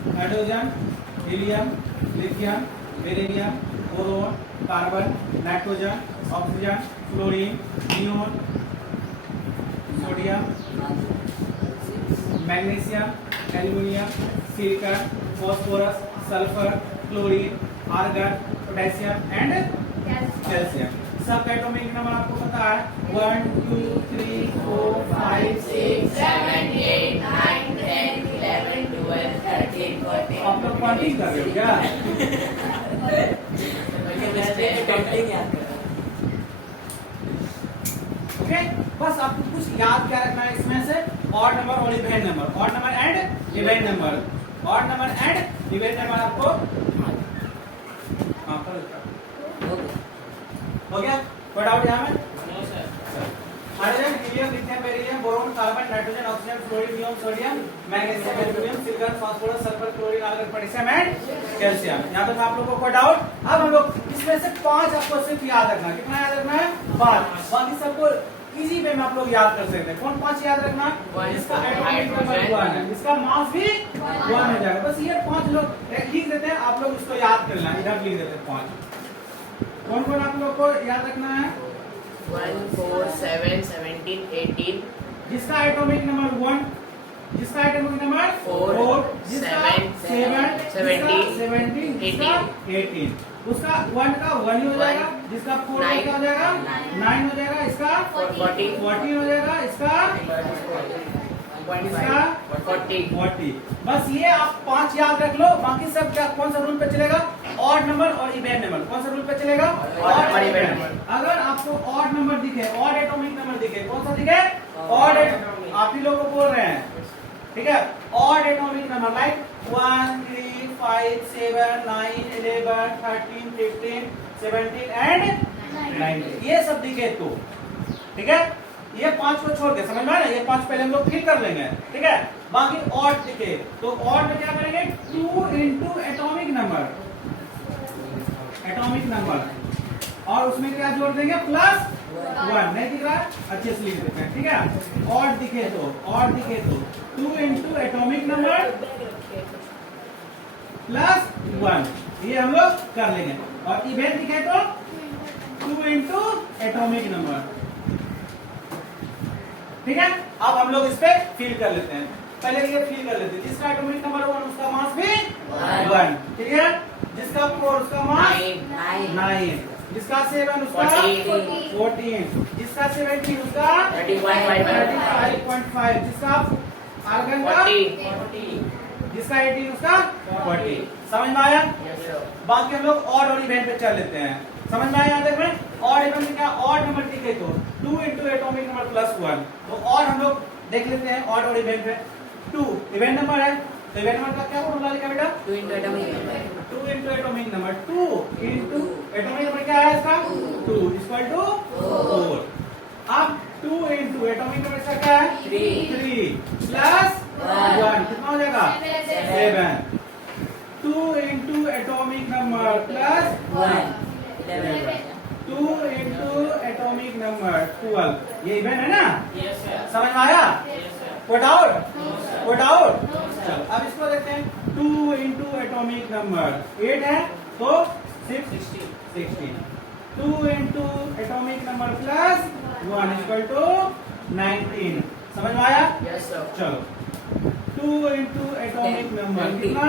Hydrogen, helium, lithium, beryllium, boron, carbon, nitrogen, oxygen, fluorine, neon, sodium, magnesium, aluminium, silicon, phosphorus, sulphur, chlorine, argon, potassium and calcium. सब atomic number आपको पता है 1 2 3 4 5 6 7 8 9 10 11 12 13 14। आप लोग counting कर रहे हो क्या? ओके, बस आपको कुछ याद क्या रखना है इसमें से ऑड नंबर और even number, odd number and even number, odd number and even number आपको हो गया। कोई डाउट यहाँ में? Hydrogen, helium, lithium, beryllium, boron, carbon, nitrogen, oxygen, fluorine, neon, sodium, magnesium, aluminium, silicon, phosphorus, sulphur, chlorine, argon, potassium and calcium. यहाँ तक आप लोगों को कोई डाउट? अब हम लोग इसमें से 5 आपको सिर्फ याद रखना है। कितना याद रखना है? 5। बाकी सबको इजी वे में आप लोग याद कर सकते हैं। कौन 5 याद रखना? इसका एटॉमिक नंबर 1 है, इसका मास भी 1 हो जाएगा। बस ये 5 लोग लिख देते हैं, आप लोग इसको याद कर लेना। इधर लिख देते हैं 5। कौन कौन आप लोग को याद रखना है? 1 4 7 17 18। जिसका एटॉमिक नंबर 1, जिसका एटॉमिक नंबर 4, जिसका 7, 17, जिसका 18, उसका 1 का 1 ही हो जाएगा, जिसका 4 का हो जाएगा 9 हो जाएगा, इसका 14 हो जाएगा, इसका 40। बस ये आप 5 याद रख लो। बाकी सब क्या कौन सा रूल पे चलेगा? ऑड नंबर और इवेंट नंबर। कौन सा रूल पे चलेगा? ऑड और इवेंट नंबर। अगर आपको ऑड नंबर दिखे, ऑड एटॉमिक नंबर दिखे, कौन सा दिखे? ऑड। आप ही लोग को बोल रहे हैं, ठीक है? Odd atomic number like 1 3 5 7 9 11 13 15 17 and 19, ये सब दिखे तो ठीक है। ये 5 को छोड़ के, समझ में आया ना? ये 5 पहले हम लोग फिल कर लेंगे, ठीक है? बाकी ऑड दिखे तो ऑड में क्या करेंगे? 2 into atomic number, atomic number, और उसमें क्या जोड़ देंगे? प्लस 1। नहीं दिख रहा है? अच्छे से लिख देते हैं, ठीक है? ऑड दिखे तो, ऑड दिखे तो 2 इंटू एटॉमिक नंबर प्लस 1, ये हम लोग कर लेंगे। और इवेंट दिखे तो 2 इंटू एटॉमिक नंबर, ठीक है? अब हम लोग इस पे फिल कर लेते हैं। पहले ये फिल कर लेते हैं। जिसका एटॉमिक नंबर 1 उसका मास भी 1, ठीक है? जिसका 4 उसका मास 9, जिसका 7 उसका 14, जिसका 17 उसका 35.5, जिसका आर्गन का 40, जिसका 18 उसका 40। समझ में आया? बाकी हम लोग ऑड और इवेंट पे चल लेते हैं। समझ में आया? यहाँ तक में ऑड इवेंट में क्या? ऑड नंबर दिखे तो 2 इंटू एटॉमिक नंबर प्लस 1, तो और हम लोग देख लेते हैं ऑड और इवेंट में। 2 इवेंट नंबर है, तो इवेंट नंबर का क्या फॉर्मूला लिखा बेटा? 2 into atomic number. 2 into atomic number, 2 into atomic number क्या है इसका? 2 इक्वल टू 4। अब 2 इंटू एटॉमिक नंबर इसका क्या है? 3 प्लस 1 कितना हो जाएगा? 7। 2 into atomic number plus 1, 2 into atomic number 12, ये इवेंट है ना? समझ में आया? कोई डाउट? कोई डाउट? चलो अब इसको देखते हैं। 2 इंटू एटॉमिक नंबर 8 है तो 16। 2 into atomic number plus 1 equal to 19। समझ में आया? चलो 2 इंटू एटॉमिक नंबर कितना?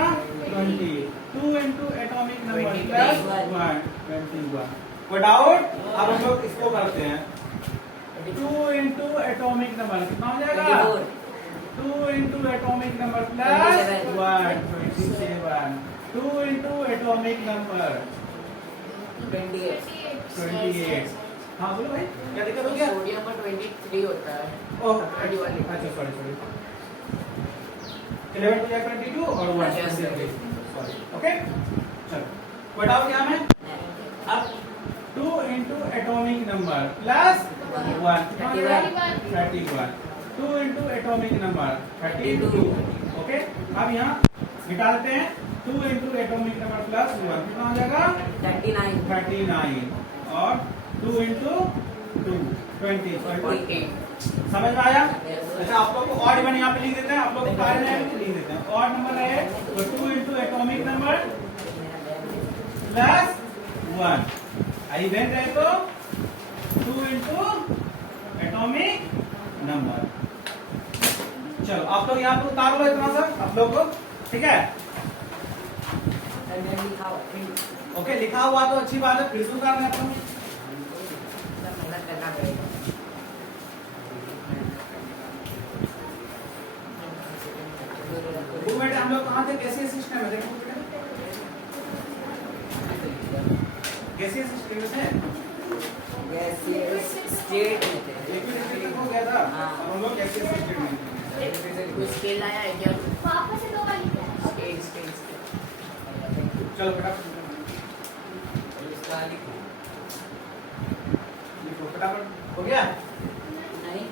20। 2 इंटू एटॉमिक नंबर प्लस 1 21। कोई डाउट? अब हम लोग इसको करते हैं। 2 इंटू एटॉमिक नंबर कितना हो जाएगा? 2 into atomic number plus 1 27। 2 into atomic number 28। हाँ बोलो भाई, क्या दिक्कत हो गया? सोडियम पर 23 होता है। ओह 31। अच्छा सॉरी 11 to 22 और 1 23। सॉरी, ओके चलो कोई डाउट यहाँ में? अब 2 into atomic number plus 1 31। 2 into atomic number 32। Okay, अब यहाँ घटा देते हैं। 2 इंटू एटॉमिक नंबर प्लस 1 कितना हो जाएगा? 39 और 2 इंटू 2 20। समझ में आया? अच्छा आप लोग को ऑड इवन यहाँ पे लिख देते हैं, आप लोग को कार्य लिख देते हैं। ऑड नंबर है तो 2 प्लस 1 आई बहन रहे तो 2 इंटू एटॉमिक नंबर। चलो आप लोग यहाँ पर उतार लो इतना सा आप लोग को, ठीक है। ओके लिखा हुआ तो अच्छी बात है, फिर से उतारना है अपन। वो बेटे हम लोग कहाँ थे, कैसे सिस्टम है देखो कैसे सिस्टम है, स्टेट में थे। लिक्विड हो गया था। हाँ। अब हम लोग कैसे सिस्टम में कोई स्केल आया है क्या? वापस से दो वाली क्या? स्केल चलो फटाफट लिखो फटाफट, हो गया। नहीं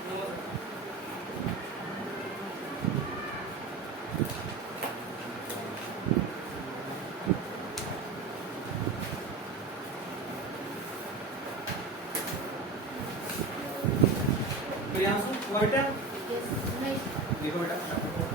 प्रियांशु हुआ बेटा, Yes, नहीं। देखो बेटा फटाफट।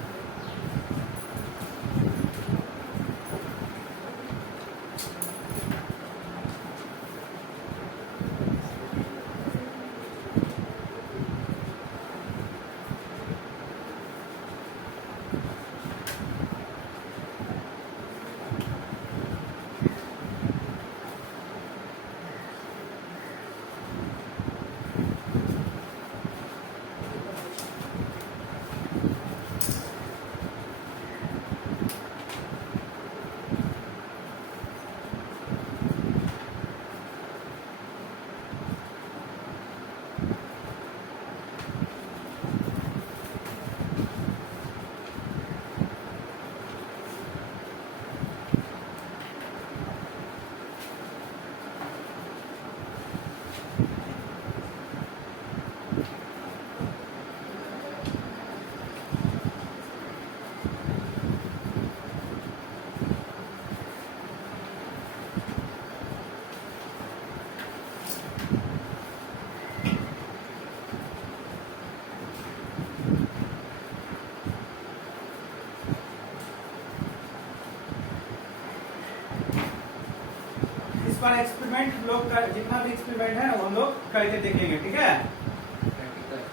इस बार एक्सपेरिमेंट लोग जितना भी एक्सपेरिमेंट है वो हम लोग करके देखेंगे, ठीक है।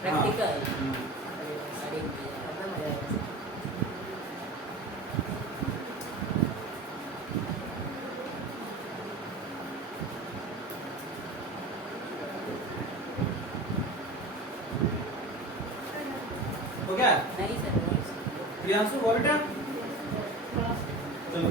प्रैक्टिकल हो गया नहीं सर नहीं सर। प्रियांशु हुआ बेटा, चलो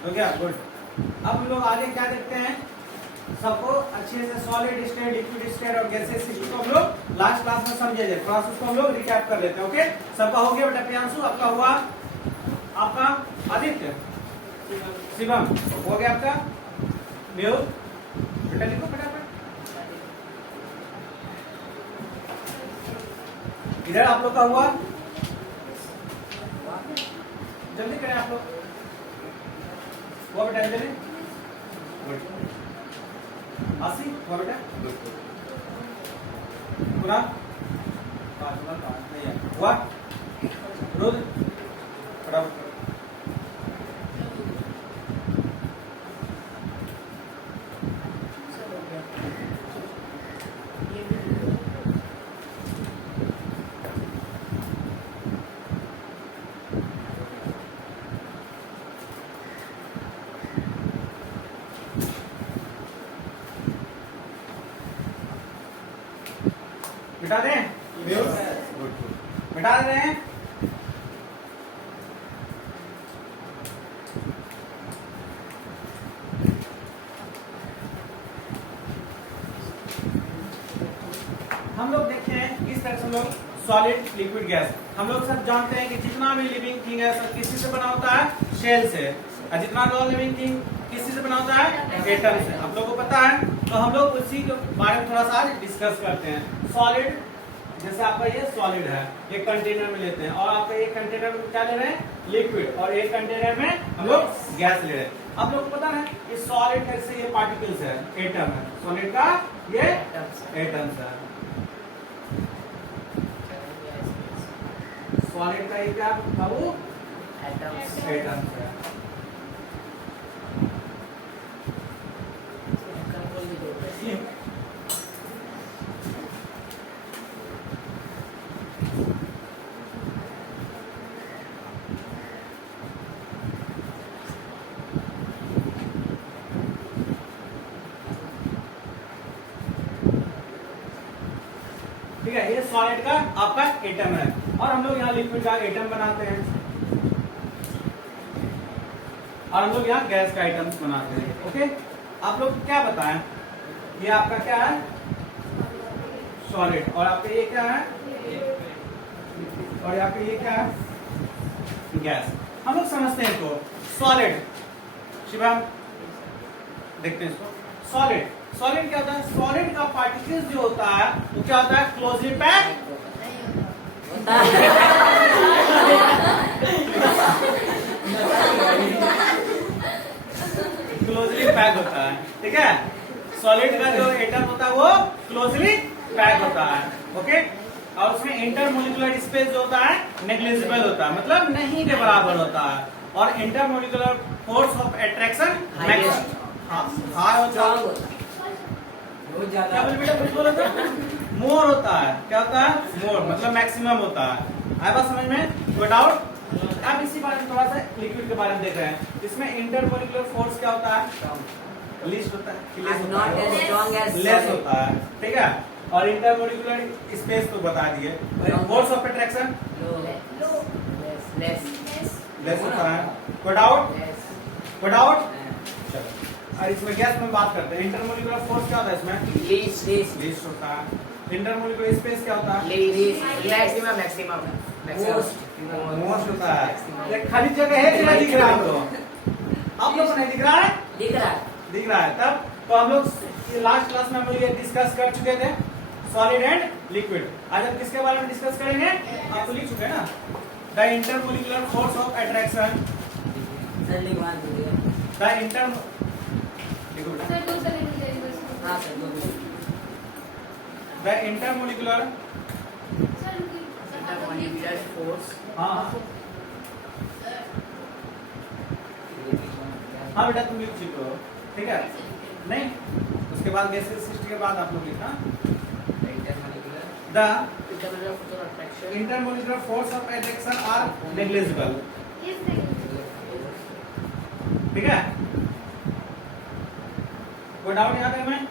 हो गया, गुड। अब हम लोग आगे क्या देखते हैं, सबको अच्छे से सॉलिड स्टेट, लिक्विड स्टेट और गैसेस सिस्टम को हम लोग लास्ट क्लास में समझे थे, थोड़ा सा उसको हम लोग रिकैप कर लेते हैं। ओके सबका हो गया बेटा, प्रियांशु आपका हुआ, आपका आदित्य, शिवम हो गया, आपका मेहुल बेटा लिखो फटाफट। इधर आप लोग का हुआ, जल्दी करें आप लोग, वो बेटा जल्दी, आसी हुआ बेटा, पूरा हुआ, रुद्र फटाफट मिटा दें, मिटा दे रहे हैं। हम लोग देखते हैं किस स्टेप्स हम लोग सॉलिड लिक्विड गैस। हम लोग सब जानते हैं कि जितना भी लिविंग थिंग है सब किसी से बना होता है, शेल से, और जितना नॉन लिविंग थिंग किसी से बना होता है, एटम से। आप लोगों को पता है, तो हम लोग उसी के बारे में थोड़ा सा डिस्कस करते हैं। सॉलिड जैसे आपका ये सॉलिड है, एक कंटेनर में लेते हैं, और आपका एक कंटेनर में क्या ले रहे हैं, लिक्विड, और एक कंटेनर में हम लोग गैस ले रहे हैं। आप लोग को पता है ये सॉलिड का जैसे ये पार्टिकल्स है, एटम है, सॉलिड का ये एटम्स है। सॉलिड का ये क्या था, वो एटम्स एटम्स है। ठीक है, ये सॉलिड का आपका एटम है, और हम लोग यहाँ लिक्विड का एटम बनाते हैं, और हम लोग यहाँ गैस का आइटम्स बनाते हैं। ओके, आप लोग क्या बताएं, ये आपका क्या है, सॉलिड, और आपका ये क्या है, और यहाँ पे ये क्या है, गैस। हम लोग समझते हैं इसको। सॉलिड, शिवम देखते हैं इसको। सॉलिड, सॉलिड क्या होता है, सॉलिड का पार्टिकल्स जो होता है वो क्या होता है, क्लोजली पैक क्लोजली पैक होता है। ठीक है, सॉलिड का जो एटम होता है वो क्लोजली पैक होता है। ओके, और उसमें इंटरमोलिकुलर स्पेस जो होता है नेग्लिजिबल होता है, मतलब नहीं के बराबर होता है, और intermolecular force of attraction high होता है। क्या बोले बेटा, कुछ बोला था, मोर होता है। क्या होता है, मोर, मतलब मैक्सिमम होता है। आया बात समझ में, कोई डाउट? अब इसी बारे में थोड़ा सा लिक्विड के बारे में देख रहे हैं। इसमें इंटरमोलिकुलर फोर्स क्या होता है, लीस्ट होता है, लेस होता है। ठीक है, और इंटरमोलिकुलर स्पेस तो बता दिए। फोर्स ऑफ अट्रैक्शन लेस होता है। कोई डाउट? कोई डाउट? चलो, और इसमें गैस में बात करते हैं। इंटरमोलिकुलर फोर्स क्या होता है, इसमें लीस्ट होता है। इंटरमोलिकुलर स्पेस क्या होता है, मोस्ट होता है। ये खाली जगह है क्या दिख रहा है आपको? आप लोगों को नहीं दिख रहा है? दिख रहा है। तब तो हम लोग लास्ट क्लास में हम लोग ये डिस्कस कर चुके थे, सॉलिड एंड लिक्विड। आज हम किसके बारे में डिस्कस करेंगे, आप तो लिख चुके हैं ना, the intermolecular force of attraction. The inter sir दो तरह की जाएगी द इंटरमोलिकुलर, सर फोर्स हाँ हाँ बेटा तुम लिख चुके हो। ठीक है, नहीं उसके बाद गैसेस सिस्टम के बाद आप लोग लिखना the intermolecular force of attraction are negligible. ठीक है, कोई डाउट यहाँ पे हमें?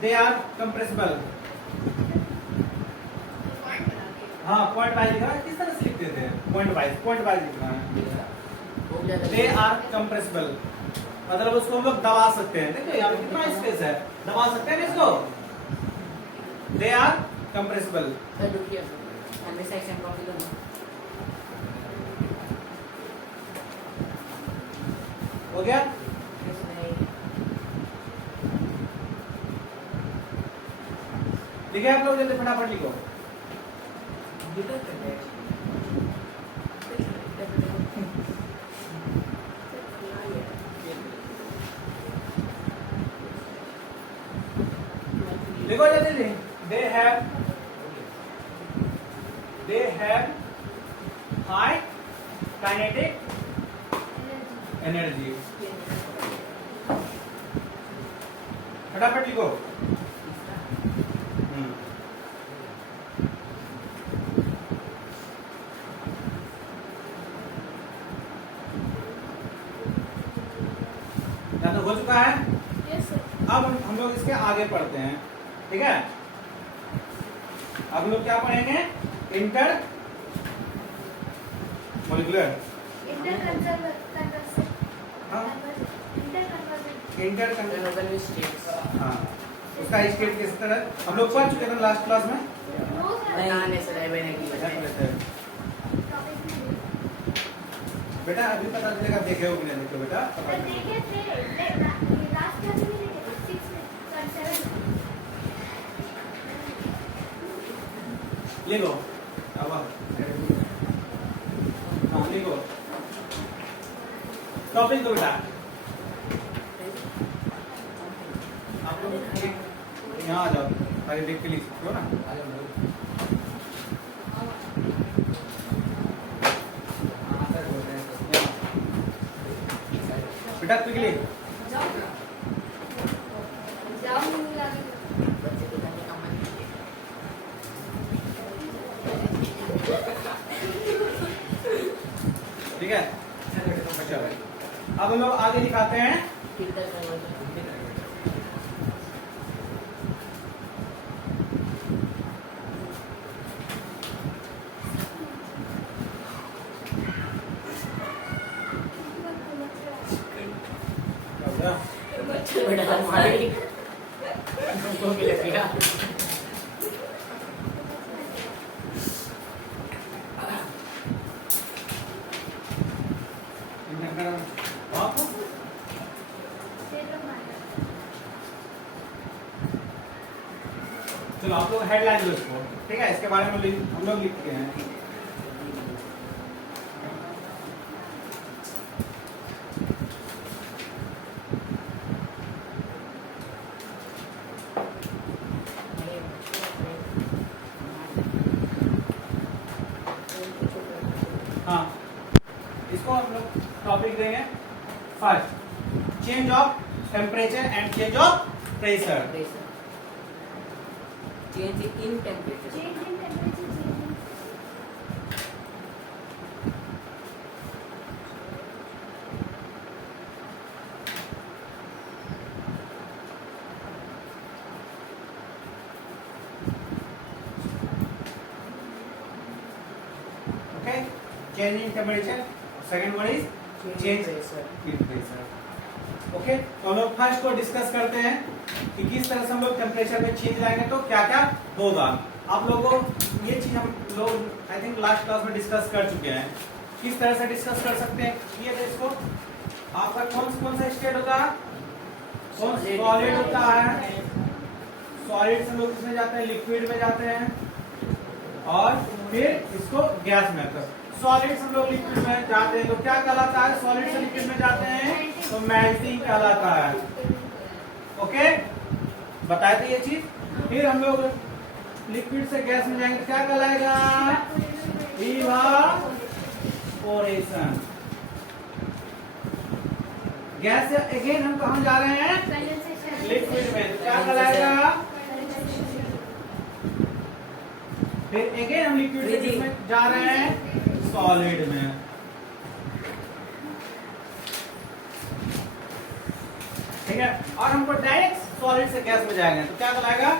They are compressible. हाँ, पॉइंट वाइज लिखा है, किस तरह से लिखते थे, पॉइंट वाइज लिखना है। दे आर कंप्रेसिबल मतलब उसको हम लोग दबा सकते हैं। देखो यहाँ पे कितना स्पेस है, दबा सकते हैं इसको। They are compressible. हो गया? लिखे आप लोग, जल्दी फटाफट लिखो। लिखो जल्दी। They have high kinetic energy. फटाफट लिखो। या तो हो चुका है। अब हम लोग इसके आगे पढ़ते हैं। ठीक है, अब लोग क्या पढ़ेंगे, inter molecular. Inter Local with states. हाँ, उसका स्टेट किस तरह हम लोग पढ़ चुके थे लास्ट क्लास में। नो सर बताने से रह बने की देख लेते हैं। बेटा अभी पता चलेगा, देखे हो कि नहीं देखे हो बेटा, पता सर चलेगा। देखे थे लास्ट क्लास में देखे 6 में सर 7 लिखो अब हाँ लिखो टॉपिक दो बेटा। आप लोग यहाँ आ जाओ, अरे देख के लिख सकते हो ना। बेटा क्विकली जाओ मिला बच्चे को जाने का मन नहीं है। ठीक है। अच्छा भाई, अब हम लोग आगे दिखाते हैं। filter conversion. क्या हो गया? बच्चे बड़ा हमारी तुमको भी लगेगा। चलो आप लोग हेडलाइन लो इसको, ठीक है, इसके बारे में हम लोग लिखते हैं। हाँ, इसको हम लोग टॉपिक देंगे first, change of temperature and change of pressure. Change in temperature. Okay, change in temperature. Second one is change pressure. in pressure. Okay, तो हम लोग फर्स्ट को डिस्कस करते हैं कि किस तरह से हम लोग टेम्परेचर में चेंज लाएंगे तो क्या क्या होगा। आप लोगों को ये चीज हम लोग आई थिंक लास्ट क्लास में डिस्कस कर चुके हैं। किस तरह से डिस्कस कर सकते हैं ये देखो, आपका कौन सा स्टेट होता है, कौन सॉलिड होता है। सॉलिड से हम लोग किसमें जाते हैं, लिक्विड में जाते हैं, और फिर इसको गैस में आते हैं। सॉलिड से हम लोग लिक्विड में जाते हैं तो क्या कहलाता है, सॉलिड से लिक्विड में जाते हैं तो मेल्टिंग कहलाता है। ओके, बताए थे ये चीज। फिर हम लोग लिक्विड से गैस में जाएंगे, क्या कहलाएगा, इवापोरेशन। गैस से अगेन हम कहाँ जा रहे हैं, लिक्विड में, तो क्या कहलाएगा, फिर अगेन हम लिक्विड से किसमें जा रहे हैं, सॉलिड में। ठीक है, और हमको डायरेक्ट सॉलिड से गैस में जाएंगे तो क्या कहलाएगा,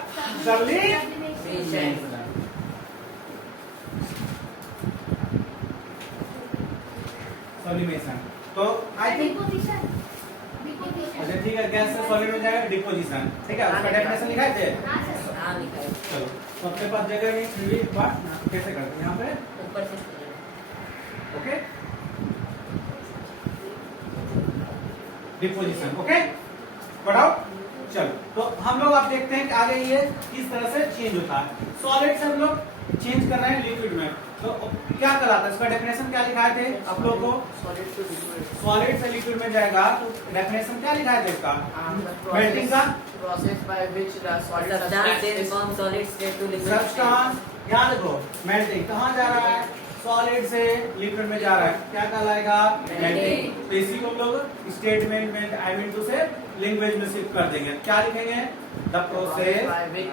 सब्लिमेशन। सब्लिमेशन। तो आई थिंक अच्छा ठीक है, गैस से सॉलिड में जाएगा डिपोजिशन। ठीक है, उसका डेफिनेशन लिखाए थे। हाँ लिखा है। चलो, तो अपने पास जगह नहीं, फिर भी एक बार कैसे करते हैं यहाँ पे, ऊपर से ओके, डिपोजिशन। ओके, बढ़ाओ। चलो, तो हम लोग अब देखते हैं कि आगे ये किस तरह से चेंज होता है। सॉलिड से हम लोग चेंज कर रहे हैं लिक्विड में, तो क्या कहलाता है, इसका डेफिनेशन क्या लिखाए थे आप लोगों को, सॉलिड टू लिक्विड। सॉलिड से लिक्विड में जाएगा तो डेफिनेशन क्या लिखाए थे इसका, मेल्टिंग का process by which the solid substance change from solid state to liquid state. Substance, याद रखो, मेल्टिंग कहाँ जा रहा है, सॉलिड से लिक्विड में जा रहा है, क्या कहलाएगा, मेल्टिंग। तो इसी को हम लोग स्टेटमेंट में आई मीन टू से लैंग्वेज में शिफ्ट कर देंगे। क्या लिखेंगे, the process by which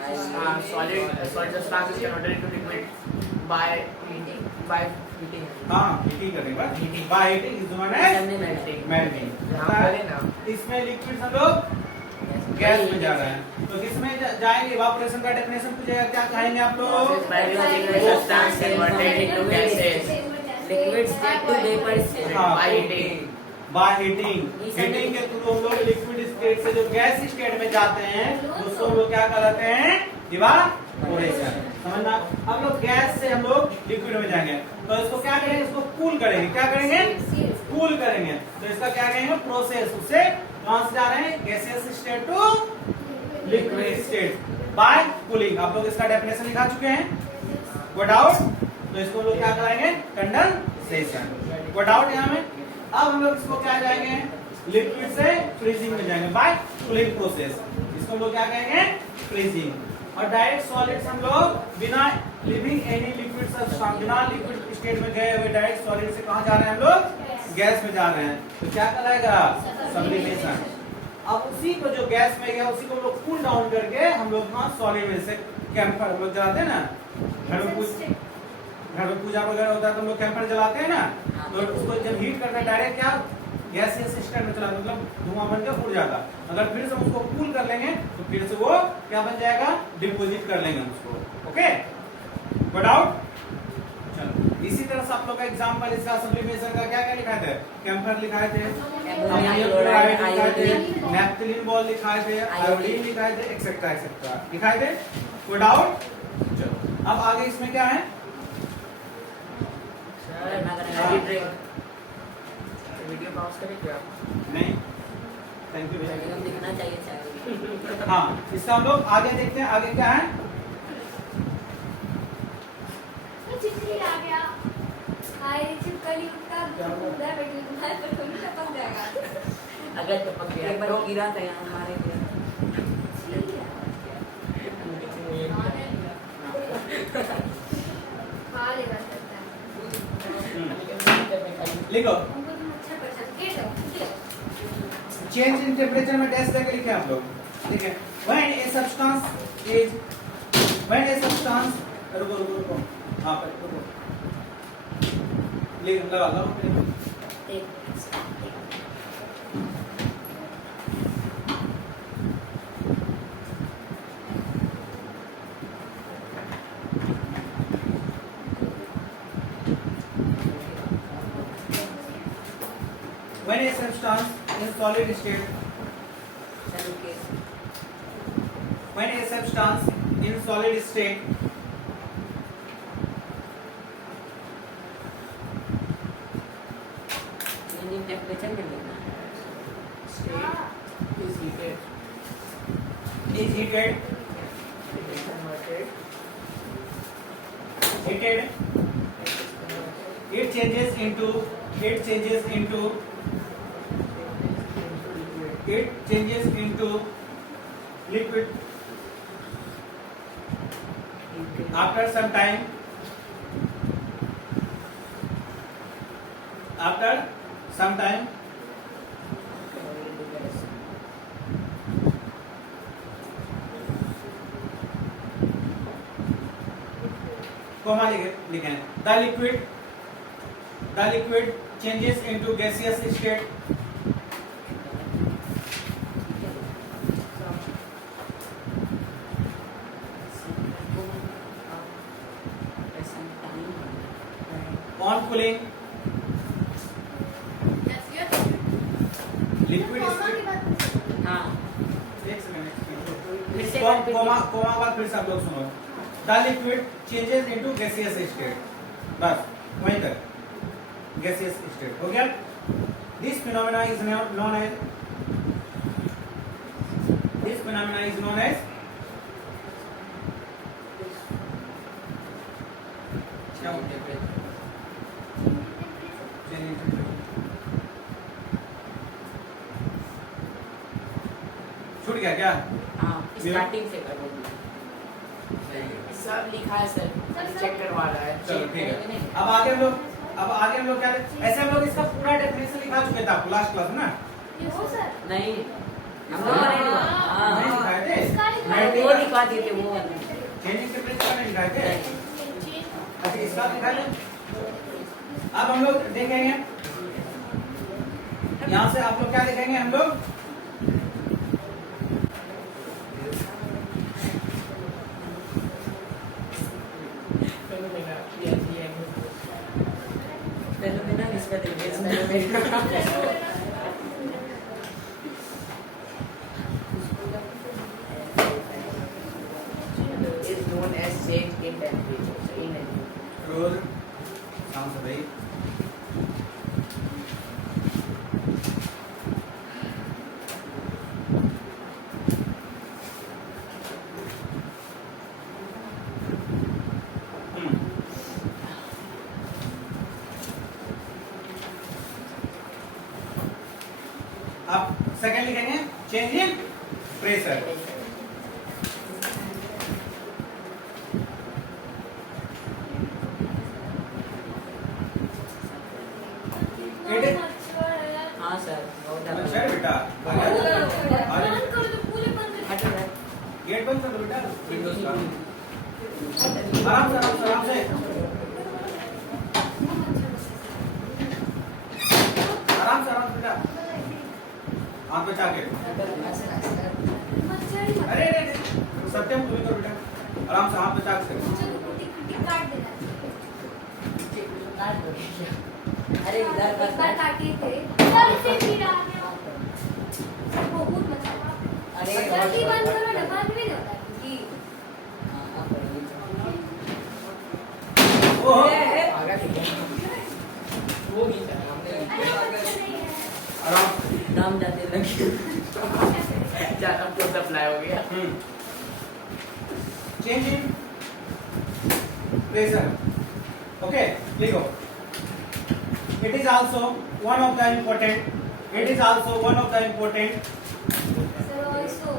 solid substance is converted into liquid by heating. हाँ हीटिंग करेंगे, by heating is known as melting. इसमें लिक्विड हम लोग गैस में जा रहा है, तो किसमें जाएंगे, इवापोरेशन का डेफिनेशन पूछेगा, क्या कहेंगे आप लोग, By which the substance converted into gases. liquid state to vapor state. हाँ, By heating. By heating. Heating के थ्रू हम लोग लिक्विड स्टेट से जो गैस स्टेट में जाते हैं उसको हम लोग क्या कहलाते हैं? इवापोरेशन। समझना? अब लोग गैस से हम लोग लिक्विड में जाएंगे तो इसको क्या करेंगे? इसको कूल करेंगे। क्या करेंगे? कूल करेंगे। तो इसका क्या कहेंगे? प्रोसेस। उससे कहां से जा रहे हैं? Gaseous state to liquid state by cooling. आप लोग इसका डेफिनेशन लिखा चुके हैं। कोई डाउट? तो इसको लोग क्या कराएंगे? कंडेंसेशन। कोई डाउट यहाँ में? अब हम लोग इसको क्या जाएंगे? लिक्विड से फ्रीजिंग में जाएंगे बाय कूलिंग प्रोसेस। इसको हम लोग क्या कहेंगे? फ्रीजिंग। और डायरेक्ट सॉलिड्स हम लोग बिना लिविंग एनी लिक्विड सब्सटेंस, बिना लिक्विड स्टेट में गए हुए डायरेक्ट सॉलिड से कहां जा रहे हैं हम लोग? गैस में जा रहे हैं। तो क्या कहलाएगा? सब्लिमेशन। अब उसी को जो गैस में गया उसी को हम लोग कूल डाउन करके हम लोग वहां सॉलिड में से कैंपर हम लोग जलाते हैं ना, घर में पूजा वगैरह होता है तो हम लोग कैंपर जलाते हैं ना, तो उसको जब हीट करते हैं डायरेक्ट क्या गैसियस स्टेट में चला, मतलब धुआं बन के उड़ जाता। अगर फिर से हम उसको कूल कर लेंगे तो फिर से वो क्या बन जाएगा? डिपोजिट कर लेंगे उसको। ओके, गो डाउट। चलो इसी तरह से आप लोग का एग्जांपल इसका सब्लिमेशन का क्या क्या लिखाए थे? कैंपर लिखाए थे, अमोनियम क्लोराइड लिखाए थे, नैप्थलीन बॉल लिखाए थे, आयोडीन लिखाए थे, एक्सेट्रा एक्सेट्रा लिखाए थे। गो डाउट। चलो अब आगे इसमें क्या है? वीडियो पॉज करें क्या? नहीं, थैंक यू भैया। दिखना चाहिए शायद। हाँ, इसका हम लोग आगे देखते हैं। आगे क्या है? चिपकली आ गया। हाय चिपकली उसका दूध है बेटी तुम्हारे पर तुम टपक जाएगा। अगर टपक गया पर वो गिरा था यहाँ हमारे खा लेगा सकता है। लिखो हमको तुम अच्छा पहचान के दो। चेंज इन टेम्परेचर में डैश करके लिखे आप लोग। ठीक है, व्हेन ए सब्सटेंस रुको हाँ पर रुको लिख लगा लो। When a substance in solid state, when a substance in solid state temperature में लिखना is heated, it changes into liquid after some time. Comma लिखे हैं। The liquid changes into gaseous state on cooling. Liquid हाँ एक second फिर से coma बाद फिर से आप लोग सुनो। The liquid changes into gaseous state. बस वहीं तक gaseous state हो गया। This phenomena is known as क्या बोलते हैं? Change in temperature। छूट गया क्या? हाँ स्टार्टिंग से कर दो। सब लिखा है सर, चेक करवा रहा है। चलो ठीक है। अब आगे हम लोग क्या ऐसे हम लोग इसका पूरा डेफिनेशन लिखा चुके थे आपको लास्ट क्लास में ना? हो सर नहीं हम लोग नहीं लिखाए थे। वो लिखवा दिए थे वो चेंजिंग टेम्परेचर नहीं लिखाए थे। अच्छा इसका लिखा है। अब हम लोग देखेंगे यहाँ से आप लोग क्या देखेंगे हम लोग शाम से भाई अब सेकंड लिखेंगे चेंज इन प्रेशर। कितना मच्छर है। हाँ सर बहुत अच्छा है बेटा, बंद करो तो पूरे बंद कर दो। गेट बंद कर दो बेटा, विंडोज का। आराम से आराम से आराम से आराम से आराम से बेटा, हाथ बचा के। मच्छर ही अरे अरे अरे, सत्यम तुम्हें करो बेटा, आराम से हाथ बचा के। मच्छर को कुटी कुटी काट देना चाहिए। अरे इधर एक बार काटे थे, सर से फिर आ गया। बहुत मच्छर। अरे जल्दी बंद करो ना, बंद भी नहीं होता है जी। ओहो, वो नहीं सर हमने अरे मच्छर नहीं है। आराम से। नाम जाते लगे ज्यादा तो सप्लाई हो गया। Change in pressure. ओके, लिखो। It is also one of the important. It is also one of the important. Sir also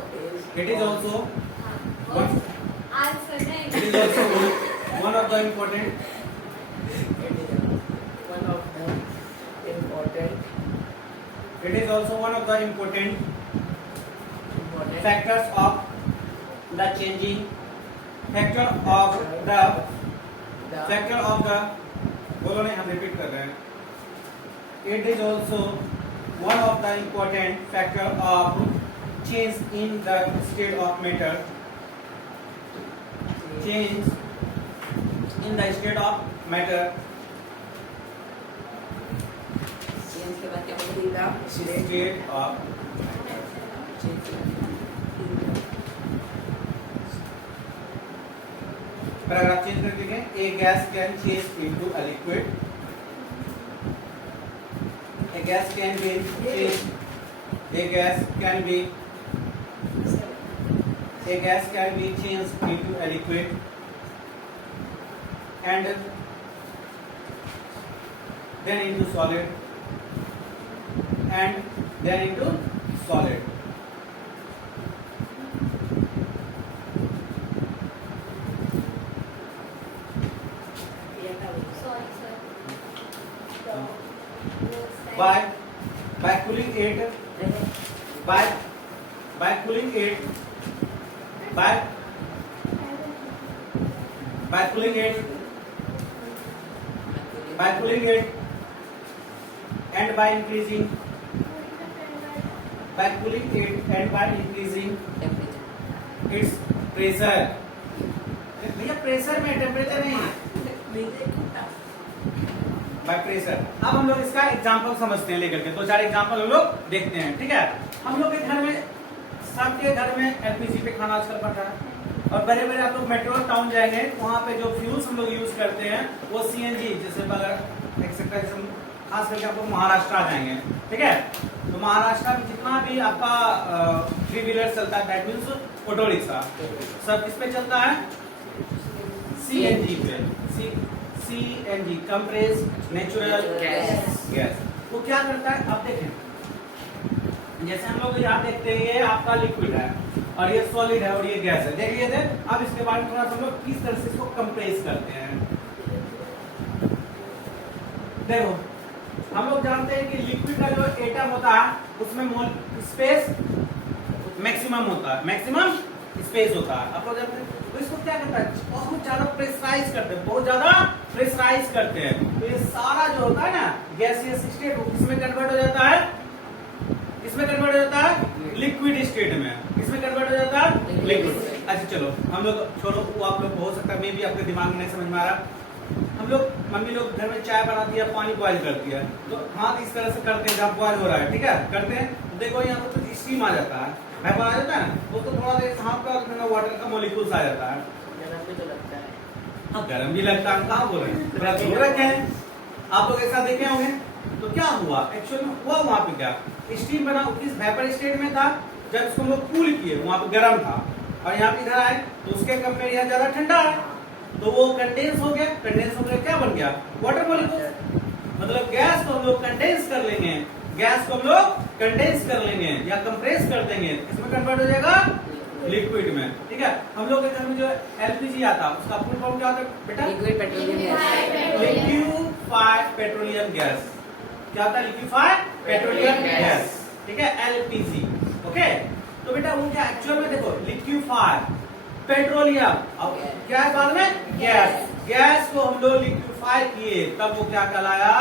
It is also. हाँ, और आंसर It is नहीं। also one of the important. One of the important It is also one of the important factors of the changing factor of the factor of the. बोलो नहीं, हम repeat कर रहे हैं. It is also one of the important factor of change in the state of matter. Change in the state of matter. Change के बाद क्या बोलेगा? State of पैराग्राफ चेंज कर देंगे. A gas can change into a liquid. A gas can be changed. A gas can be changed into a liquid and then into solid and then into solid. Sorry, sir. By cooling it by cooling it and by increasing its pressure. भैया pressure में, temperature नहीं, by pressure. अब हम लोग इसका example समझते हैं लेकर के. दो चार एग्जांपल हम लोग देखते हैं. ठीक है, हम लोग के घर में, सबके घर में एलपीजी पे खाना आजकल बन रहा है. और बड़े बड़े आप लोग मेट्रो टाउन जाएंगे, वहाँ पे जो फ्यूल्स हम लोग यूज करते हैं वो सीएनजी, जैसे बगैर एक्सेट्रा. खास करके आप लोग महाराष्ट्र आ जाएंगे. ठीक है, तो महाराष्ट्र में जितना भी आपका 3 व्हीलर चलता है, दैट मीन्स ऑटो रिक्शा, सब किस पे चलता है? सीएनजी पे. CNG, compress natural gas. वो क्या करता है, आप देखें, जैसे हम लोग यहाँ देखते हैं, ये आपका लिक्विड है और ये सॉलिड है और ये गैस है. देखिए थे, अब इसके बारे में थोड़ा सा हम लोग किस तरह से इसको कंप्रेस करते हैं. देखो, हम लोग जानते हैं कि लिक्विड का जो एटम होता है उसमें मोल स्पेस मैक्सिमम होता है, मैक्सिमम स्पेस होता है. आप लोग जानते हैं. तो इसको क्या करता है, बहुत ज्यादा प्रेशराइज करते हैं, बहुत ज्यादा प्रेशराइज करते हैं. तो ये सारा जो होता है ना गैसियस स्टेट, इसमें कन्वर्ट हो जाता है, इसमें कन्वर्ट हो जाता है लिक्विड स्टेट में, इसमें कन्वर्ट हो जाता है लिक्विड. अच्छा चलो, हम लोग छोड़ो, वो आप लोग हो सकता है मे भी आपके दिमाग में नहीं समझ में आ रहा. हम लोग, मम्मी लोग घर में चाय बनाती है, पानी बॉयल करती है, तो हाथ इस तरह से करते हैं जब बॉयल हो रहा है. ठीक है, करते हैं, देखो यहाँ पर कुछ स्टीम आ जाता है, वेपर आ जाता है, वो तो थोड़ा देर हाथ का वाटर का मॉलिक्यूल्स आ जाता है. गरम भी तो लगता है. हाँ, गर्म भी लगता है. कहाँ बोल रहे हैं, थोड़ा दूर रखे हैं. आप लोग ऐसा देखे होंगे। तो क्या हुआ एक्चुअल में, हुआ वहां पे क्या, स्टीम बना, किस वेपर स्टेट में था, जब इसको हम लोग कूल किए वहां पे गर्म था, और यहाँ पे इधर आए तो उसके कंपेयर यहाँ ज्यादा ठंडा है, तो वो कंडेंस हो गया, कंडेंस हो गया क्या बन गया, वाटर मॉलिक्यूल। मतलब गैस को हम लोग कंडेंस कर लेंगे, गैस को हम लोग कंडेंस कर लेंगे या कंप्रेस कर देंगे, इसमें कन्वर्ट हो जाएगा लिक्विड में। ठीक है, हम लोग के घर में जो एलपीजी आता है उसका फुल फॉर्म क्या होता है बेटा, liquid petroleum gas. Liquefied petroleum gas. क्या होता है, लिक्विफाइड पेट्रोलियम गैस। ठीक है, एलपीजी। ओके, तो बेटा वो क्या एक्चुअल में देखो, लिक्विफाइड पेट्रोलियम, अब क्या है बाद में गैस, गैस को हम लोग लिक्विफाई किए तब वो क्या कहलाया,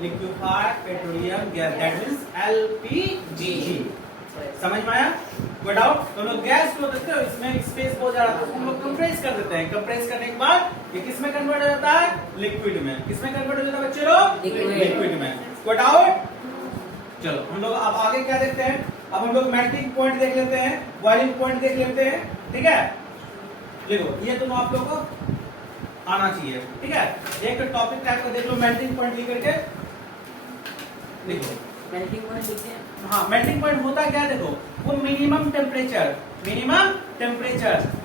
liquefied petroleum gas, that means LPG. समझ में आया, कोई डाउट। तो हम लोग गैस को देखते हो इसमें स्पेस बहुत ज्यादा तो हम लोग कंप्रेस कर देते हैं, कंप्रेस करने के बाद ये किसमें कन्वर्ट हो जाता है, लिक्विड में। किसमें कन्वर्ट हो जाता है बच्चे लोग, लिक्विड में। कोई डाउट। चलो हम लोग अब आगे क्या देखते हैं, अब हम लोग मेल्टिंग पॉइंट देख लेते हैं, बॉइलिंग पॉइंट देख लेते हैं। ठीक है, देखो ये दोनों आप लोगों को आना चाहिए। ठीक है, एक टॉपिक टाइप का देख लो, मेल्टिंग पॉइंट लिख करके देखो। मेल्टिंग पॉइंट लिखते हैं। हाँ, मेल्टिंग पॉइंट होता क्या, देखो वो मिनिमम टेम्परेचर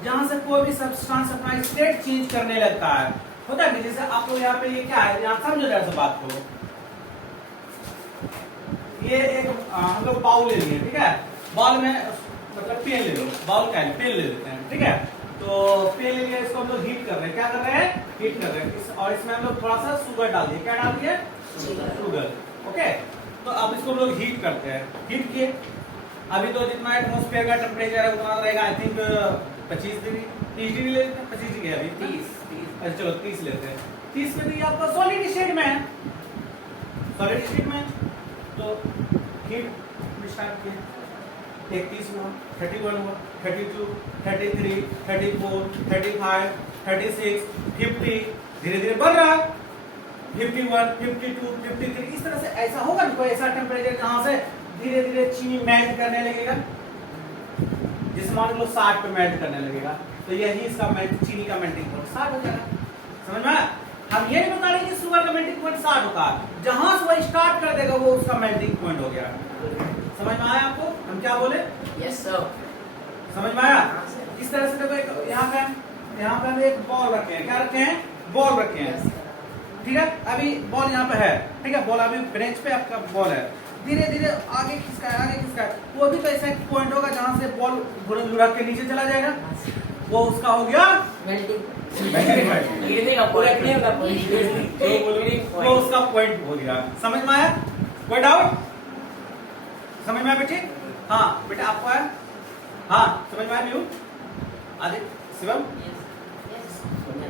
जहां से कोई भी सब्सटेंस अपना स्टेट चेंज करने लगता है, होता है। जैसे आप लोग यहाँ पे ये क्या है, यहाँ समझो जरा सा बात को, ये एक हम लोग बाउल ले लिए। ठीक है, बाउल में मतलब पेन ले लो, बाउल का पेन ले लेते हैं। ठीक है, तो पेन ले लिया, इसको हम लोग हीट कर रहे हैं, क्या कर रहे हैं, हीट कर रहे हैं, और इसमें हम लोग थोड़ा सा शुगर डाल दिए, क्या डाल दिए, शुगर। ओके, तो अब इसको हम लोग हीट करते हैं, हीट किए, अभी तो जितना एटमॉस्फेयर का टेम्परेचर है उतना रहेगा, आई थिंक 25 डिग्री, 30 डिग्री लेते हैं, 25 डिग्री अभी 30। अच्छा चलो 30 लेते हैं, 30 में तो ये आपका सॉलिड स्टेट में है, सॉलिड स्टेट में। तो हीट स्टार्ट किए, 31 हुआ, 31 हुआ, 32, 33, 34, 35, 36, 50, धीरे धीरे बढ़ रहा है, 51, 52, 53, इस तरह से ऐसा होगा ना, कोई ऐसा टेम्परेचर जहां से धीरे धीरे चीनी मेल्ट करने लगेगा, जिस मान लो 60 पे मेल्ट करने लगेगा, तो यही इसका चीनी का मेल्टिंग पॉइंट 60 हो जाएगा। समझ में आया? हम ये नहीं बता रहे कि शुगर का मेल्टिंग पॉइंट 60 होता है, जहां से वो स्टार्ट कर देगा वो उसका मेल्टिंग पॉइंट हो गया। समझ में आया आपको हम क्या बोले? Yes sir. समझ में आया? इस तरह से देखो, यहाँ पे हम एक बॉल रखे हैं, क्या रखे हैं, बॉल रखे हैं। ठीक है, अभी बॉल यहाँ पे है, ठीक है, बॉल अभी बेंच पे आपका बॉल है, धीरे धीरे आगे खिसका है, आगे खिसका है, वो भी तो ऐसा एक पॉइंट होगा जहां से बॉल लुढ़क के नीचे चला जाएगा, वो उसका हो गया मेल्टिंग गिरने का पॉइंट, वो उसका पॉइंट हो गया। समझ में आया? कोई डाउट? समझ में आया बेटे? हाँ बेटा आपको आया? हाँ समझ में आया व्यू? आदि शिवम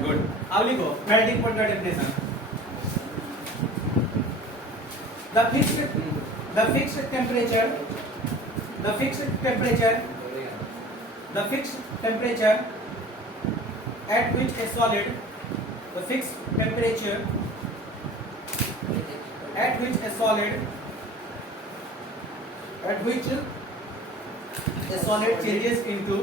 गुड। अब लिखो मेल्टिंग पॉइंट का definition. The fixed temperature at which a solid changes into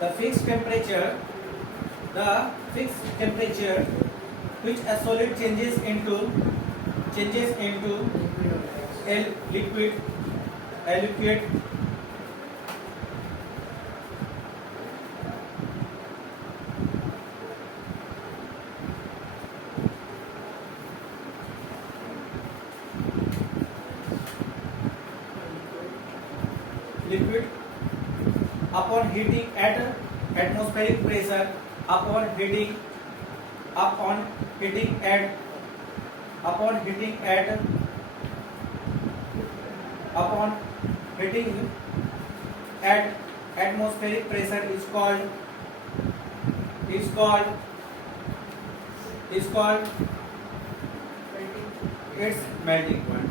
the fixed temperature which a solid changes into a liquid upon heating at atmospheric pressure, upon heating at atmospheric pressure is called its melting point.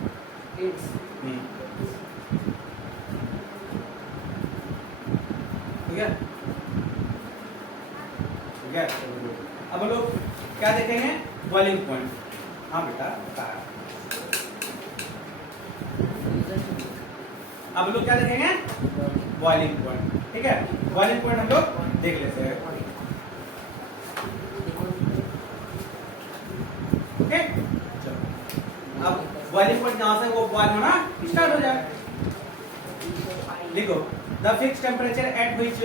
ठीक है? ठीक है, अब लोग क्या देखेंगे, boiling point. हाँ बेटा बताया। अब लोग क्या देखेंगे, बॉइलिंग पॉइंट। ठीक है, बॉइलिंग पॉइंट हम लोग देख लेते हैं। जहां से वो बॉयल होना स्टार्ट हो जाए। लिखो the fix temperature at which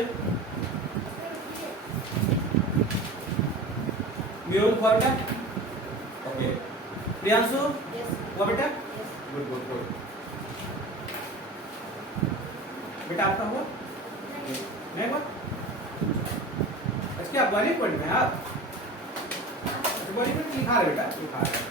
mule formula. Okay Priyanshu वो बेटा गुड गुड गुड बेटा आपका हुआ नहीं हुआ इसके आप बॉइलिंग पॉइंट में आप बॉइलिंग पॉइंट लिखा रहे बेटा लिखा रहे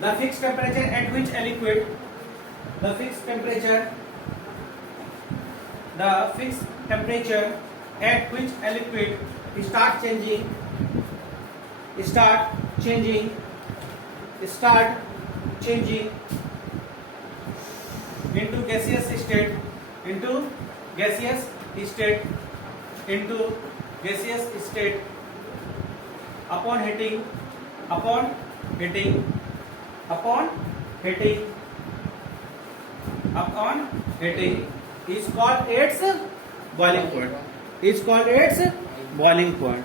the fixed temperature at which a liquid the fixed temperature at which a liquid start changing into gaseous state upon heating is called its boiling point. Is called its boiling point.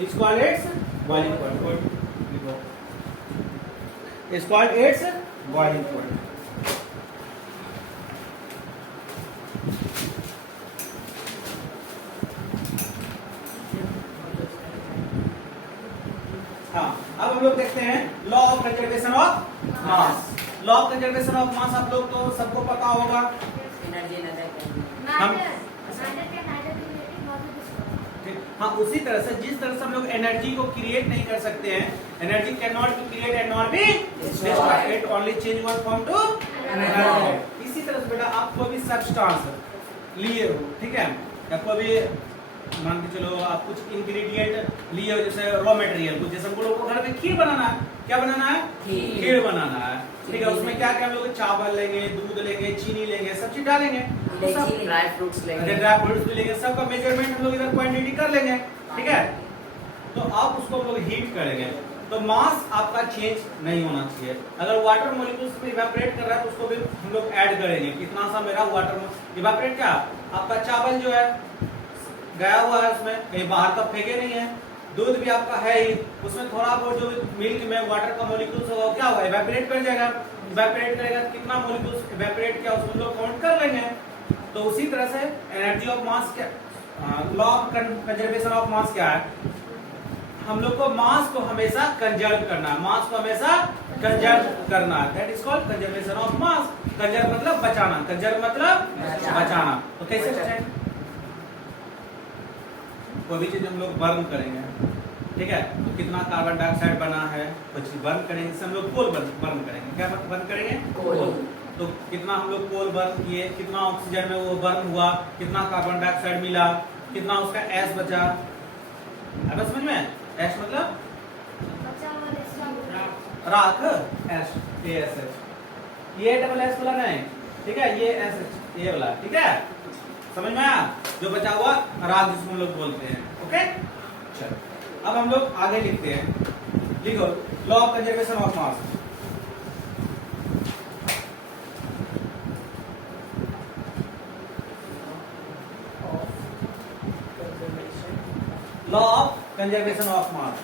Is called its boiling point. Is called its boiling point. हाँ अब हम लोग देखते हैं law of conservation of mass. Law of conservation of mass आप लोग तो सबको पता होगा। हाँ उसी तरह से जिस तरह से हम लोग एनर्जी को क्रिएट नहीं कर सकते हैं, energy can not be create and not be destroyed, it only change one form to energy. इसी तरह से बेटा आप कोई भी सब्सटेंस लिए हो, ठीक है, या कोई भी मान के चलो आप कुछ इंग्रेडिएंट लिए हो जैसे रॉ मटेरियल कुछ, जैसे हम लोगों को घर में खीर बनाना है, क्या बनाना है, खीर बनाना है, ठीक है। उसमें क्या क्या हम लोग चावल लेंगे, दूध लेंगे, चीनी लेंगे, सब चीज डालेंगे, ड्राई फ्रूट्स लेंगे, ड्राई फ्रूट्स भी लेंगे, सबका मेजरमेंट हम लोग इधर क्वांटिटी कर लेंगे, ठीक है। तो आप उसको हम लोग हीट करेंगे, तो मास आपका चेंज नहीं होना चाहिए। अगर वाटर मॉलिक्यूल्स में इवेपोरेट कर रहा है तो उसको भी हम लोग ऐड करेंगे, कितना सा मेरा वाटर इवेपोरेट, क्या आपका चावल जो है गया हुआ है उसमें, कहीं बाहर का फेंके नहीं है, दूध भी आपका है ही, उसमें थोड़ा बहुत जो मिल्क में वाटर का मॉलिक्यूल्स होगा क्या होगा, इवेपोरेट कर जाएगा। इवेपोरेट करेगा कितना मॉलिक्यूल्स इवेपोरेट किया उसको हम लोग काउंट कर लेंगे। तो उसी तरह से एनर्जी ऑफ मास क्या, law of conservation of mass क्या है, हम लोग को मास को हमेशा कंजर्व करना है, मास को हमेशा कंजर्व करना है, that is called conservation of mass. Conserve मतलब बचाना, कंजर्व मतलब बचाना। तो कैसे बचाएं, कोई भी चीज हम लोग बर्न करेंगे, ठीक है, तो कितना कार्बन डाइऑक्साइड बना है, कुछ बर्न करेंगे, जिससे हम लोग कोल बर्न करेंगे, क्या बर्न करेंगे, कोल। तो कितना हम लोग कोल बर्न किए, कितना ऑक्सीजन में वो बर्न हुआ, कितना कार्बन डाइऑक्साइड मिला, कितना उसका एस बचा। अब समझ में, एस मतलब राख, एस ये डबल एस वाला नहीं, ठीक है, ये एस ये वाला, ठीक है, समझ में आया, जो बचा हुआ राग जिसको हम लोग बोलते हैं। ओके चलो अब हम लोग आगे लिखते हैं, लिखो law of conservation of mass. Law of conservation of mass.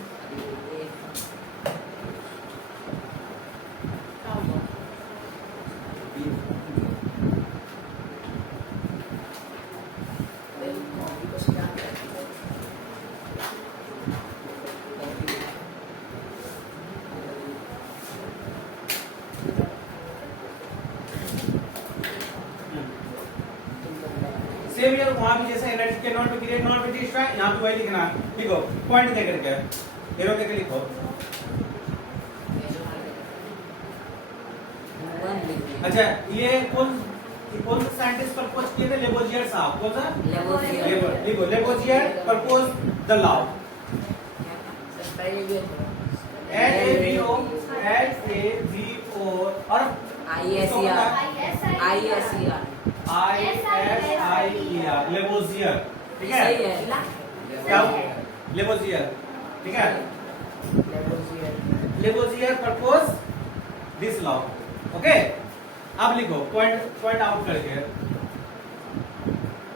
Same यार वहां भी जैसे एनर्जी के not create not be destroy, यहां पे वही लिखना है। लिखो पॉइंट दे करके, एरो दे के लिखो। अच्छा ये कौन सा साइंटिस्ट प्रपोज किए थे, लेबोजियर साहब, कौन सा, लिखो Lavoisier propose the law LABO और ISER लेबोजियर, ठीक है, क्या लेबोजियर, ठीक है, Lavoisier propose this law. Okay अब लिखो पॉइंट आउट करके,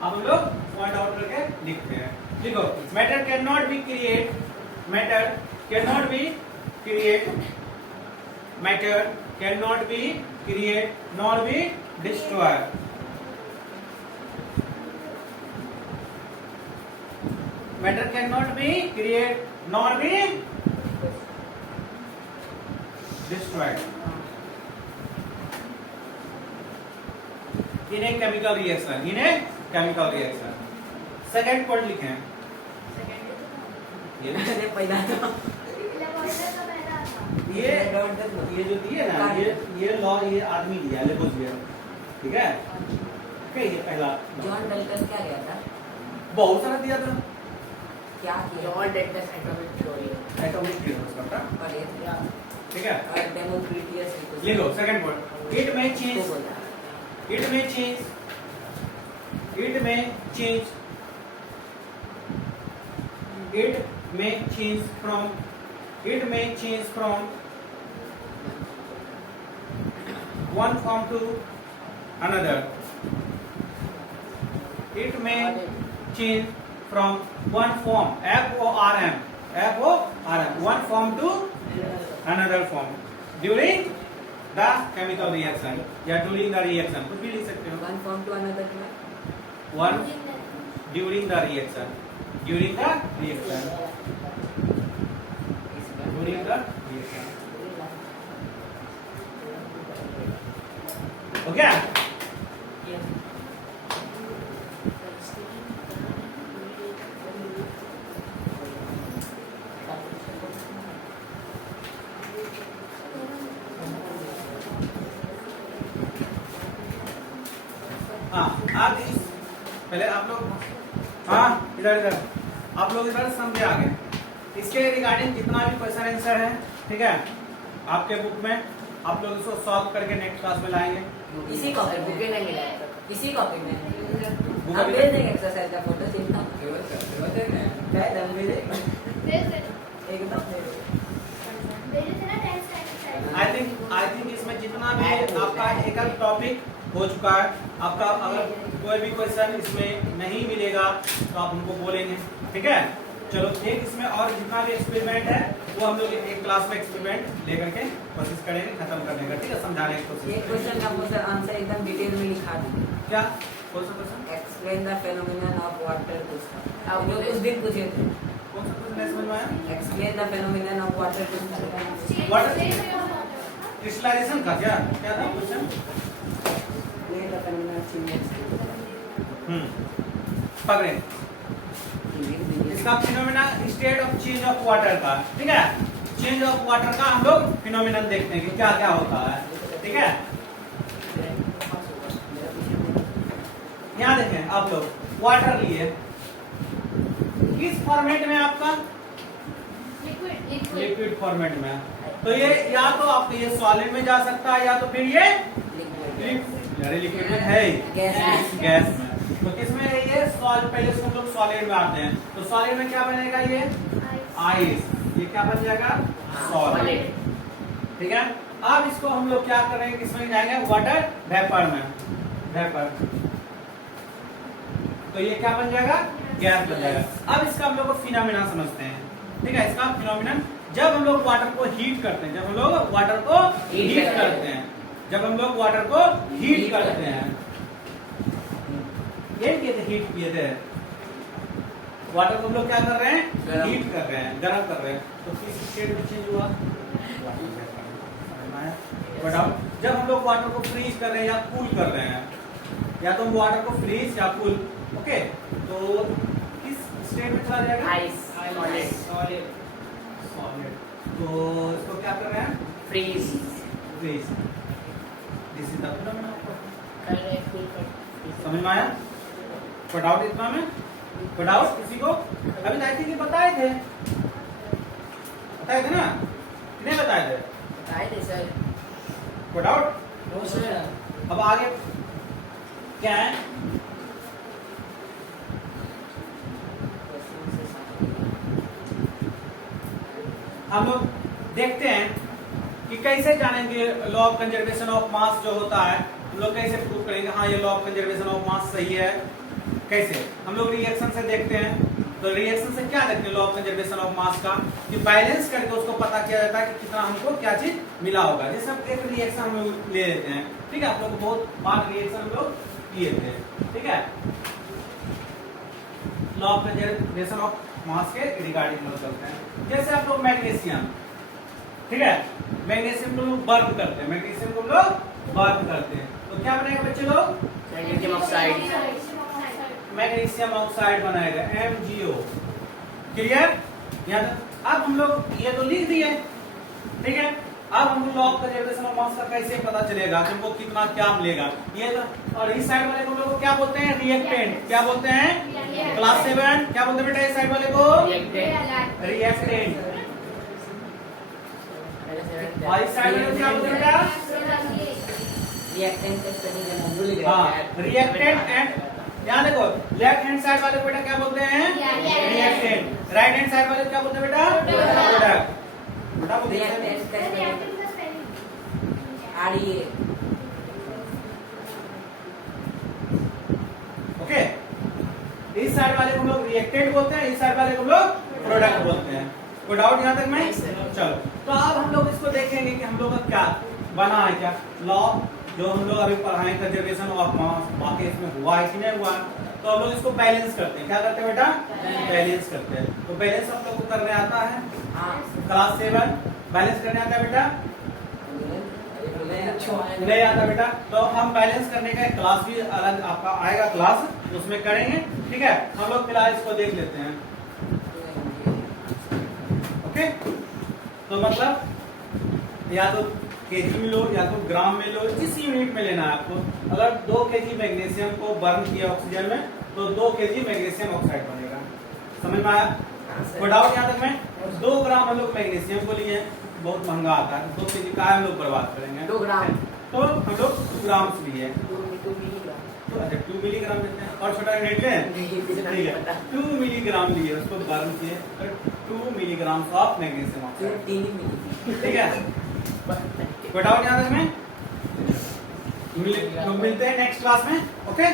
अब हम लोग पॉइंट आउट करके लिखते हैं। लिखो matter can not be create matter cannot be create, matter cannot be create nor be destroy. Matter cannot be create nor be destroyed in a chemical reaction. In a chemical reaction. Second point लिखें. ये भी मैंने पहला laboratory का पहला था। ये जो दिए ना ये लॉ ये आदमी दिया लेबोरियर, ठीक है? क्या ये पहला जॉन डल्टन क्या गया था? बहुत सारा दिया था. क्या किया? John Dalton atomic theory atomic theory उसका था, और ये ठीक है? और डेमोक्रिटियस लिखो सेकंड पॉइंट. इट में change, it may change, it may change, it may change from, it may change from one form to another. It may change from one form, F-O-R-M, F-O-R-M, one form to another form during the chemical reaction या during the reaction, कुछ भी लिख सकते हो. One form to another One during the reaction, during the reaction, during the reaction. Okay? हाँ, आप इस पहले आप लोग, हाँ इधर इधर आप लोग इधर समझे आगे. इसके रिगार्डिंग जितना भी क्वेश्चन आंसर है, ठीक है, आपके बुक में आप लोग इसको सॉल्व करके नेक्स्ट क्लास में लाएंगे. इसी कॉपी में बुके नहीं मिला है. इसी कॉपी में बुक अब में- भेज देंगे एक्सरसाइज का फोटो चिंता एकदम भेज देंगे. भेज एकदम भेज देंगे. थे ना टेस्ट एक्सरसाइज। आई थिंक इसमें जितना भी आपका एक टॉपिक हो चुका है, आपका अगर कोई भी क्वेश्चन इसमें नहीं मिलेगा तो आप हमको बोलेंगे, ठीक है? चलो एक इसमें और जितना भी एक्सपेरिमेंट है वो हम लोग एक क्लास में एक्सपेरिमेंट लेकर के कोशिश करेंगे खत्म करने का, ठीक है? समझाने की कोशिश एक क्वेश्चन का मुझे आंसर एकदम डिटेल में लिखा दीजिए. क्या कौन सा question? Explain the phenomenon of water पूछता. आप जो लोग उस दिन पूछे थे. कौन सा क्वेश्चन नहीं समझ में आया? Explain the phenomenon of water पूछता. क्रिस्टलाइजेशन का क्या क्या था question? Explain the phenomenon of change. पकड़े इसका phenomena state of change of water का, ठीक है? चेंज ऑफ वाटर का हम लोग फिनोमेनन देखते हैं कि क्या क्या होता है, ठीक है? यहाँ देखें आप लोग वाटर लिए किस फॉर्मेट में आपका? लिक्विड फॉर्मेट में. तो ये या तो आप ये सॉलिड में जा सकता है या तो फिर ये लिक्विड में है गैस में. तो किसमें है ये? पहले से हम लोग सॉलिड में आते हैं. तो सॉलिड में क्या बनेगा? ये आइस. ये क्या बन जाएगा? सॉलिड, ठीक है? अब इसको हम लोग क्या करेंगे? किसमें जाएंगे? वाटर वेपर में. वेपर तो ये क्या बन जाएगा? गैस बन जाएगा. अब इसका हम लोग को फिनोमेना समझते हैं, ठीक है? इसका फिनोमेनन जब हम लोग वाटर को हीट करते हैं, जब हम लोग वाटर को हीट करते हैं, जब हम लोग वाटर को हीट करते हैं, ये किए थे, हीट किए थे वाटर को हम लोग क्या कर रहे हैं? हीट कर रहे हैं, गर्म कर रहे हैं. तो किस स्टेट में चेंज हुआ? बताओ. जब हम लोग वाटर को फ्रीज कर रहे हैं या कूल कर रहे हैं, या तो हम वाटर को फ्रीज या कूल, ओके, तो किस स्टेट में चला जाएगा? Ice solid solid. तो इसको क्या कर रहे हैं? Freeze freeze. This is the phenomena. कर रहे हैं फुल कर. समझ में आया? कोई डाउट इतना में? कोई डाउट किसी को? अभी आई थिंक बताए थे ना? कितने बताए थे? बताए थे सर. कोई डाउट? No sir. अब आगे क्या है? हम लोग देखते हैं कि कैसे जानेंगे law of conservation of mass जो होता है, हम लोग कैसे प्रूव करेंगे हाँ ये law of conservation of mass सही है. कैसे? हम लोग रिएक्शन से देखते हैं. तो रिएक्शन से क्या देखते हैं law of conservation of mass का? कि बैलेंस करके उसको पता किया जाता है कि कितना हमको क्या चीज मिला होगा। जैसे हम एक रिएक्शन हम लोग ले लेते हैं, ठीक है, आप लोग बहुत बार रिएक्शन हम लोग किए थे, ठीक है, law of conservation of mass के रिगार्डिंग हम लोग करते हैं। जैसे आप लोग मैग्नीशियम, ठीक है, मैग्नीशियम को लोग बर्न करते हैं, मैग्नीशियम को लोग बर्न करते हैं, तो क्या बनेगा बच्चे लोग? Magnesium oxide. मैग्नीशियम ऑक्साइड बनाएगा MgO। क्लियर? यहाँ तक अब हम लोग ये तो लिख दिए, ठीक है। अब हमको law of conservation of mass का कैसे पता चलेगा कि हमको कितना क्या मिलेगा? ये तो, और इस साइड वाले को हम लोग को क्या बोलते हैं? रिएक्टेंट। क्या बोलते हैं? क्लास 7 क्या बोलते हैं बेटा इस साइड वाले को? रिएक्टेंट। और इस साइड वाले को क्या बोलते हैं बेटा? रिएक्टेंट। हाँ, रिएक्टेंट एंड यहाँ देखो लेफ्ट हैंड साइड वाले को बेटा क्या बोलते हैं? रिएक्टेंट। राइट हैंड साइड वाले को क्या बोलते हैं बेटा? प्रोडक्ट। बेटा वो ओके, इस साइड वाले को हम लोग रिएक्टेंट बोलते हैं, इस साइड वाले को हम लोग प्रोडक्ट बोलते हैं। कोई डाउट यहाँ तक में? चलो, तो अब हम लोग इसको देखेंगे कि हम लोग का क्या बना है, क्या लॉ जो हम लोग अभी पढ़ाए कंजर्वेशन ऑफ मास, बाकी इसमें हुआ है कि नहीं हुआ। तो हम लोग इसको बैलेंस करते हैं। क्या करते हैं बेटा? बैलेंस करते हैं। तो बैलेंस हम लोग को करने आता है क्लास 7। बैलेंस करने आता है बेटा? नहीं आता बेटा। तो हम बैलेंस करने का एक क्लास भी अलग आपका आएगा क्लास, उसमें करेंगे, ठीक है। हम लोग फिलहाल इसको देख लेते हैं, ओके। तो मतलब या तो केजी में लो या तो ग्राम में लो, जिस यूनिट में लेना है आपको। अगर 2 केजी मैग्नीशियम को बर्न किया ऑक्सीजन में तो 2 केजी मैग्नीशियम ऑक्साइड बनेगा। समझ में आया? कोई डाउट यहाँ तक में? 2 ग्राम हम लोग मैग्नीशियम को लिए, बहुत महंगा आता है, 2 केजी का हम लोग बर्बाद करेंगे। 2 ग्राम तो हम लोग 2 ग्राम लिए, तो अच्छा 2 मिलीग्राम लेते हैं और छोटा यूनिट लें, ठीक है। 2 मिलीग्राम लिए, उसको बर्न किए, 2 मिलीग्राम ऑफ मैग्नीशियम ऑक्साइड, ठीक है। कोई डाउट यहाँ तक में? मिलते हैं नेक्स्ट क्लास में, ओके।